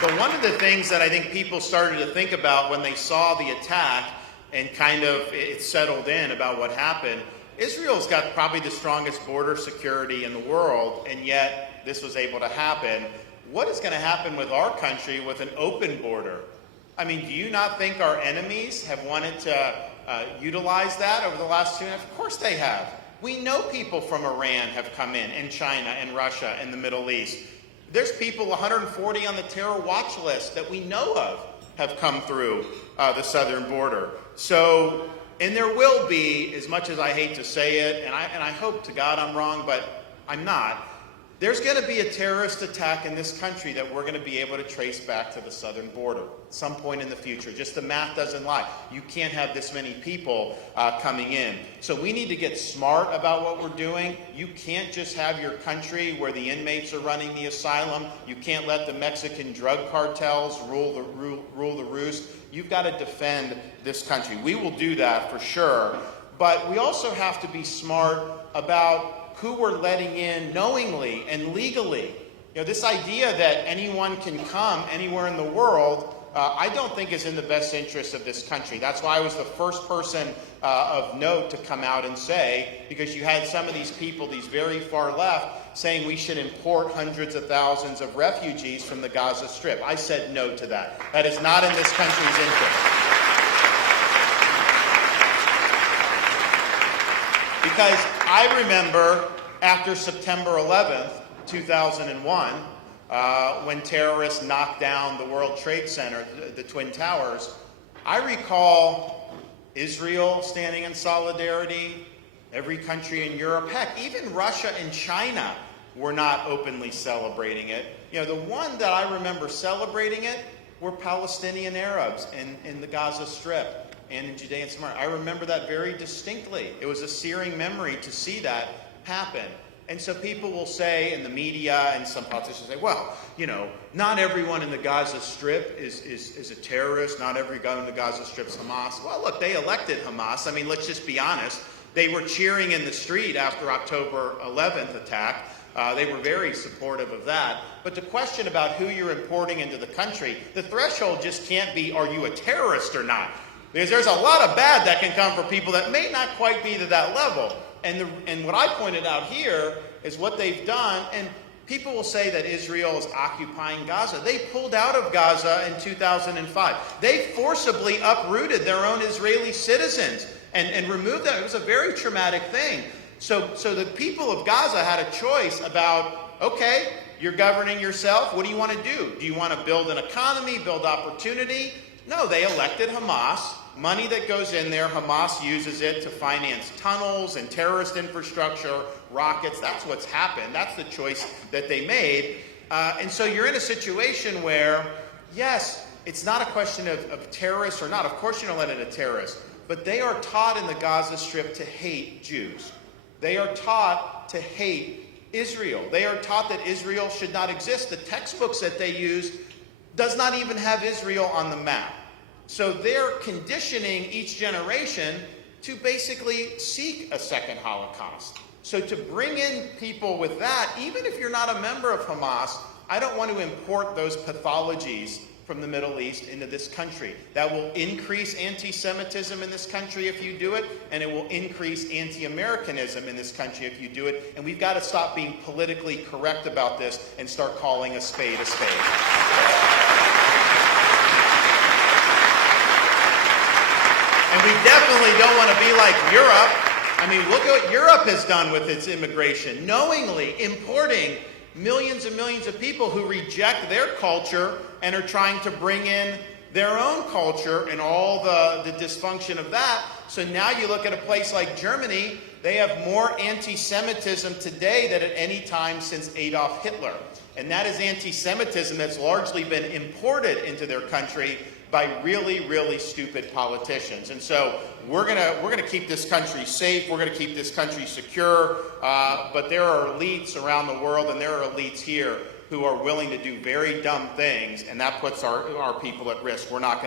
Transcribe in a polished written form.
But one of the things that I think people started to think about when they saw the attack and kind of it settled in about what happened, Israel's got probably the strongest border security in the world, and yet this was able to happen. What is going to happen with our country with an open border? I mean, do you not think our enemies have wanted to utilize that over the last 2.5 years? Of course they have. We know people from Iran have come in, and China, and Russia, and the Middle East. There's people, 140 on the terror watch list that we know of have come through the southern border. So, and there will be, as much as I hate to say it, and I hope to God I'm wrong, but I'm not, there's going to be a terrorist attack in this country that we're going to be able to trace back to the southern border at some point in the future. Just the math doesn't lie. You can't have this many people coming in. So we need to get smart about what we're doing. You can't just have your country where the inmates are running the asylum. You can't let the Mexican drug cartels rule the roost. You've got to defend this country. We will do that for sure. But we also have to be smart about who we're letting in knowingly and legally. You know, this idea that anyone can come anywhere in the world, I don't think is in the best interest of this country. That's why I was the first person of note to come out and say, because you had some of these people, these very far left, saying we should import hundreds of thousands of refugees from the Gaza Strip. I said no to that. That is not in this country's interest. Because I remember after September 11th, 2001, when terrorists knocked down the World Trade Center, the Twin Towers, I recall Israel standing in solidarity, every country in Europe, heck, even Russia and China were not openly celebrating it. You know, the one that I remember celebrating it were Palestinian Arabs in the Gaza Strip and in Judea and Samaria. I remember that very distinctly. It was a searing memory to see that happen. And so people will say in the media, and some politicians say, well, you know, not everyone in the Gaza Strip is a terrorist. Not everyone in the Gaza Strip is Hamas. Well, look, they elected Hamas. I mean, let's just be honest. They were cheering in the street after October 11th attack. They were very supportive of that. But the question about who you're importing into the country, the threshold just can't be, are you a terrorist or not? Because there's a lot of bad that can come from people that may not quite be to that level. And what I pointed out here is what they've done. And people will say that Israel is occupying Gaza. They pulled out of Gaza in 2005. They forcibly uprooted their own Israeli citizens and removed them. It was a very traumatic thing. So the people of Gaza had a choice about, okay, you're governing yourself. What do you want to do? Do you want to build an economy, build opportunity? No, they elected Hamas. Money that goes in there, Hamas uses it to finance tunnels and terrorist infrastructure, rockets. That's what's happened. That's the choice that they made. And so you're in a situation where, yes, it's not a question of terrorists or not. Of course you don't let in a terrorist. But they are taught in the Gaza Strip to hate Jews. They are taught to hate Israel. They are taught that Israel should not exist. The textbooks that they use does not even have Israel on the map. So they're conditioning each generation to basically seek a second Holocaust. So to bring in people with that, even if you're not a member of Hamas, I don't want to import those pathologies from the Middle East into this country. That will increase anti-Semitism in this country if you do it, and it will increase anti-Americanism in this country if you do it. And we've got to stop being politically correct about this and start calling a spade a spade. And we definitely don't want to be like Europe. I mean, look at what Europe has done with its immigration, knowingly importing millions and millions of people who reject their culture and are trying to bring in their own culture and all the dysfunction of that. So now you look at a place like Germany, they have more anti-Semitism today than at any time since Adolf Hitler. And that is anti-Semitism that's largely been imported into their country by really, really stupid politicians. And so we're gonna keep this country safe. We're gonna keep this country secure. But there are elites around the world, and there are elites here who are willing to do very dumb things, and that puts our people at risk. We're not going to